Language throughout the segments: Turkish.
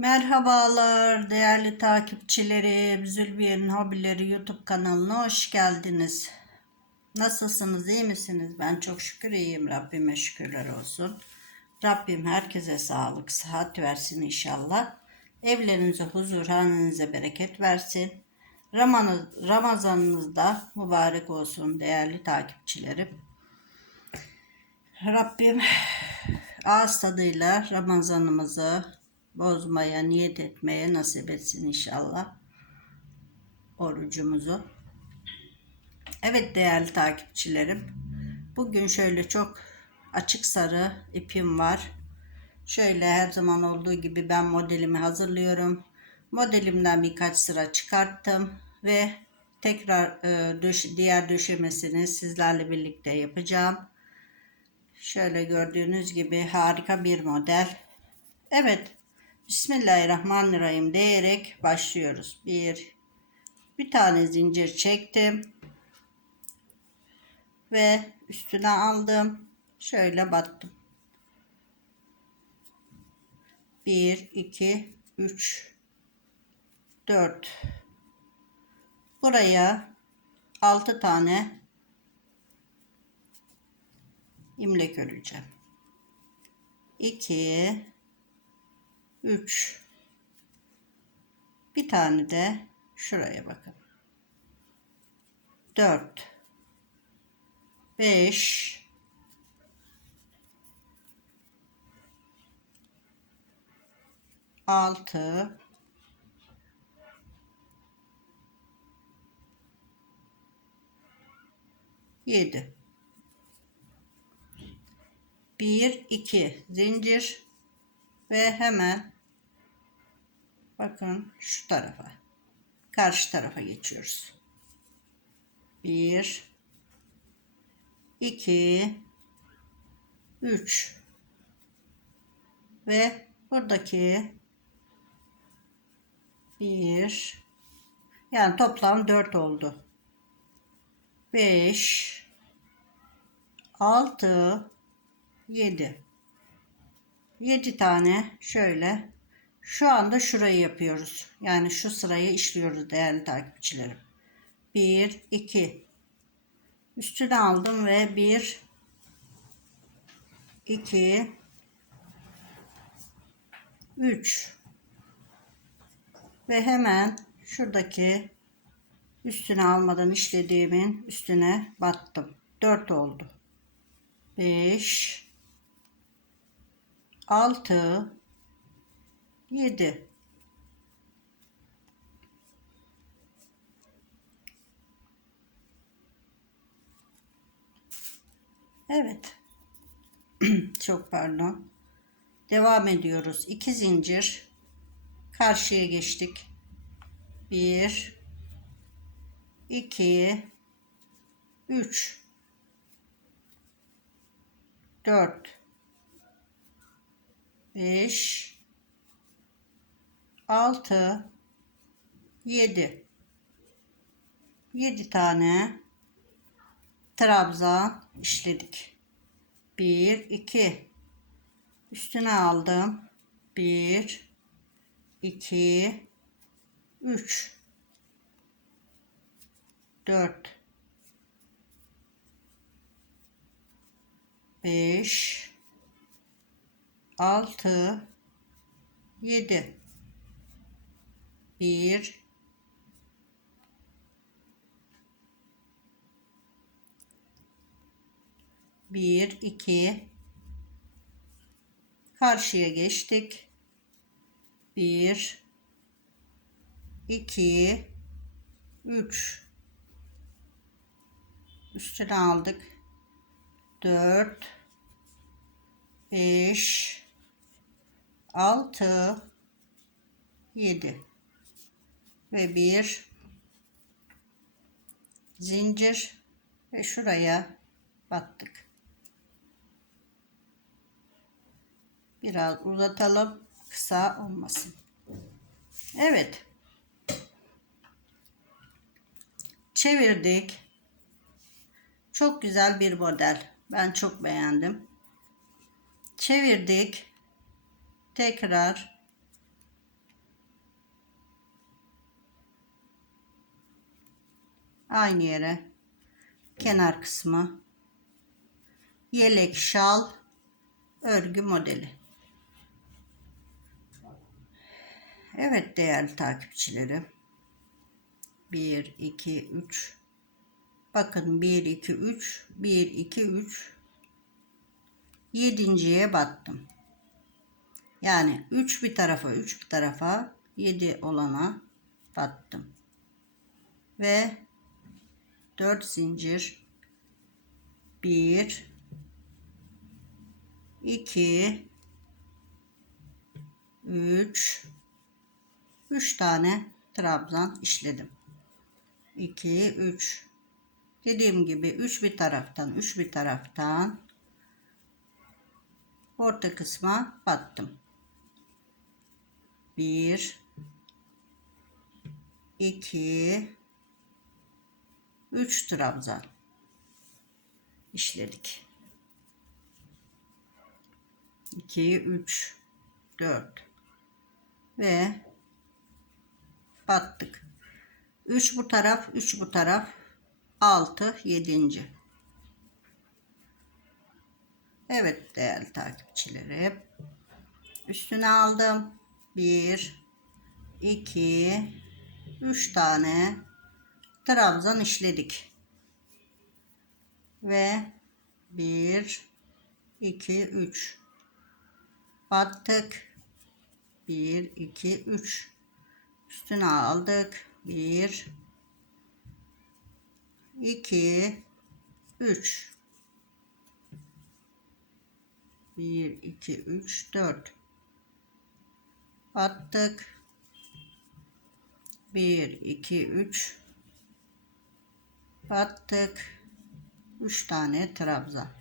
Merhabalar değerli takipçilerim. Zülbiye'nin Hobileri YouTube kanalına hoş geldiniz. Nasılsınız, iyi misiniz? Ben çok şükür iyiyim. Rabbime şükürler olsun. Rabbim herkese sağlık, sıhhat versin inşallah. Evlerinize huzur, hanenize bereket versin. Ramazan- Ramazanınız da mübarek olsun değerli takipçilerim. Rabbim ağız tadıyla Ramazanımızı bozmaya, niyet etmeye nasip etsin inşallah orucumuzu. Evet değerli takipçilerim. Bugün şöyle çok açık sarı ipim var. Şöyle her zaman olduğu gibi ben modelimi hazırlıyorum. Modelimden birkaç sıra çıkarttım ve tekrar e, döş- diğer döşemesini sizlerle birlikte yapacağım. Şöyle gördüğünüz gibi harika bir model. Evet. Bismillahirrahmanirrahim diyerek başlıyoruz. Bir, bir tane zincir çektim. Ve üstüne aldım. Şöyle battım. Bir, iki, üç, dört. Buraya altı tane imlek öreceğim. 2 3 bir tane de şuraya bakın. 4 5 6 7 1 2 zincir ve hemen bakın şu tarafa karşı tarafa geçiyoruz. 1 2 3 ve buradaki 1 yani toplam 4 oldu. 5 6 7 7 tane şöyle şu anda şurayı yapıyoruz. Yani şu sırayı işliyoruz değerli takipçilerim. 1 2 üstüne aldım ve 1 2 3 ve hemen şuradaki üstüne almadan işlediğimin üstüne battım. 4 oldu. 5 6 7 Evet. Çok pardon. Devam ediyoruz. 2 zincir karşıya geçtik. 1 2 3 4 5 6 7 7 tane. Trabzan işledik. 1 2 üstüne aldım. 1 2 3 4 5 6 7 1 1 2 karşıya geçtik. 1 2 3 üstüne aldık. 4 5 6 7 ve bir zincir ve şuraya battık. Biraz uzatalım kısa olmasın. Evet. Çevirdik. Çok güzel bir model. Ben çok beğendim. Çevirdik tekrar. Aynı yere. Kenar kısmı. Yelek şal örgü modeli. Evet değerli takipçilerim. 1 2 3 bakın 1 2 3 1 2 3 yedinciye battım. Yani 3 bir tarafa 3 bir tarafa 7 olana battım. Ve 4 zincir 1 2 3 3 tane trabzan işledim. 2 3 dediğim gibi 3 bir taraftan 3 bir taraftan orta kısma battım. 1 2 3 trabzan işledik. 2 3 4 ve battık. 3 bu taraf, 3 bu taraf. 6 7. Evet değerli takipçilerim. Üstüne aldım. 1 2 3 tane trabzan işledik. Ve 1 2 3 battık. 1 2 3 üstüne aldık. 1 2 3 1 2 3 4 attık. 1 2 3 battık 3 tane trabzan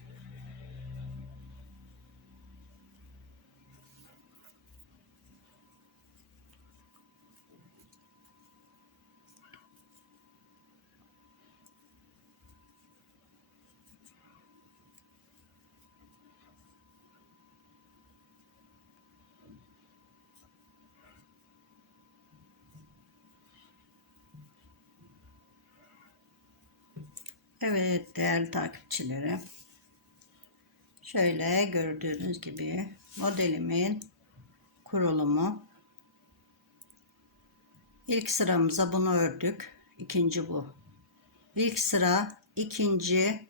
Evet değerli takipçilerim. Şöyle gördüğünüz gibi modelimin kurulumu. İlk sıramıza bunu ördük. İkinci bu. İlk sıra ikinci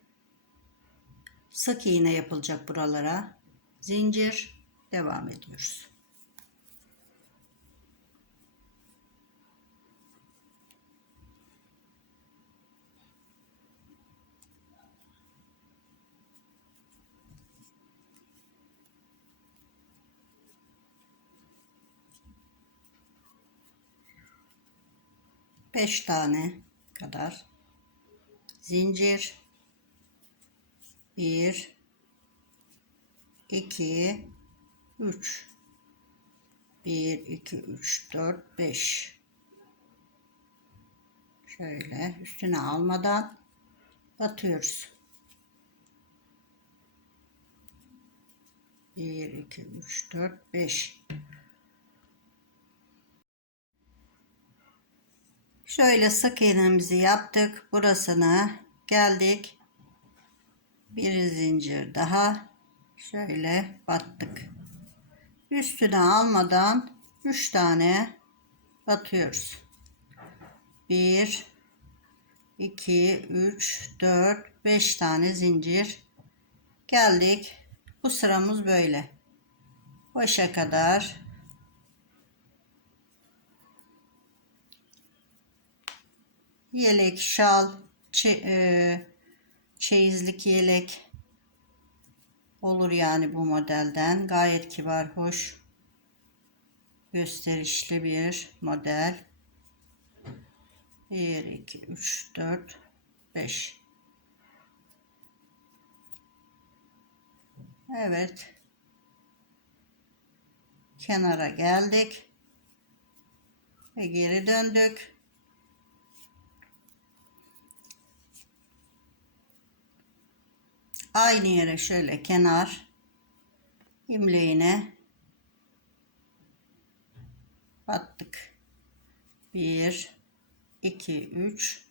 sık iğne yapılacak buralara. Zincir devam ediyoruz. 5 tane kadar. Zincir. 1 2 3 1 2 3 4 5 şöyle üstüne almadan batıyoruz. 1 2 3 4 5 Şöyle sık iğnemizi yaptık. Burasına geldik. Bir zincir daha. Şöyle battık. Üstüne almadan 3 tane batıyoruz. 1 2 3 4 5 tane zincir geldik. Bu sıramız böyle. Başa kadar yelek, şal, e, çeyizlik yelek olur yani bu modelden. Gayet kibar, hoş, gösterişli bir model. 1, 2, 3, 4, 5. Evet. Kenara geldik. Ve geri döndük. Aynı yere şöyle kenar imleğine battık. 1 2 3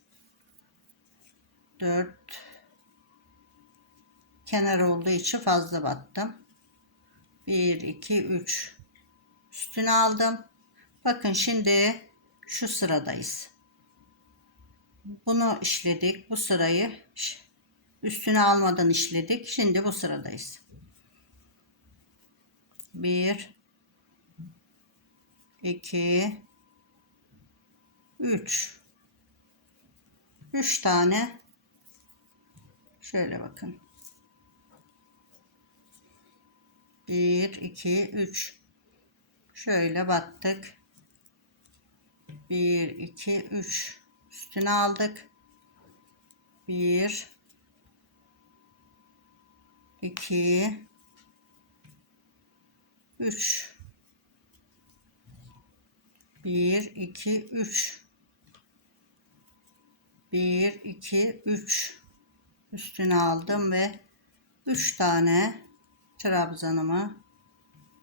4 kenar olduğu için fazla battım. 1 2 3 üstüne aldım. Bakın şimdi şu sıradayız. Bunu işledik. Bu sırayı üstüne almadan işledik. Şimdi bu sıradayız. 1 2 3 3 tane. Şöyle bakın. 1 2 3 şöyle battık. 1 2 3 üstüne aldık. 1 2 3 1 2 3 1 2 3 üstüne aldım ve 3 tane trabzanımı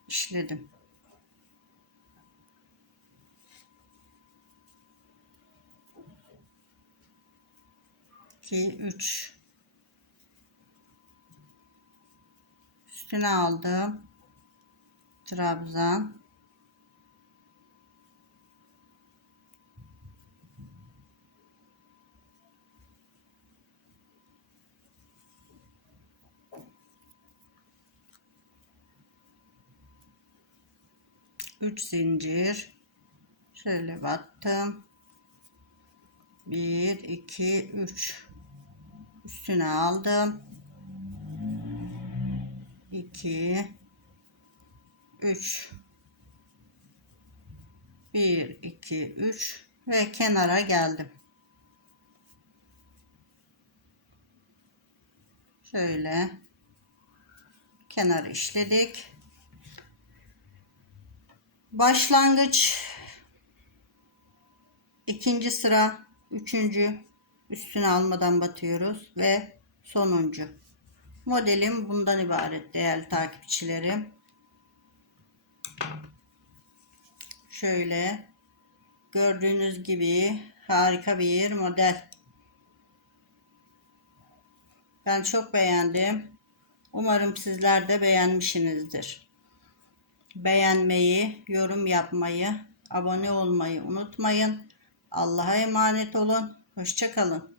işledim. İki, üç. Üstüne aldım. Trabzan. Üç zincir. Şöyle battım. Bir, iki, üç. Üstüne aldım. İki, üç. Bir, iki, üç ve kenara geldim. Şöyle kenarı işledik. Başlangıç ikinci sıra üçüncü üstüne almadan batıyoruz ve sonuncu. Modelim bundan ibaret değerli takipçilerim. Şöyle gördüğünüz gibi harika bir model. Ben çok beğendim. Umarım sizler de beğenmişsinizdir. Beğenmeyi, yorum yapmayı, abone olmayı unutmayın. Allah'a emanet olun. Hoşçakalın.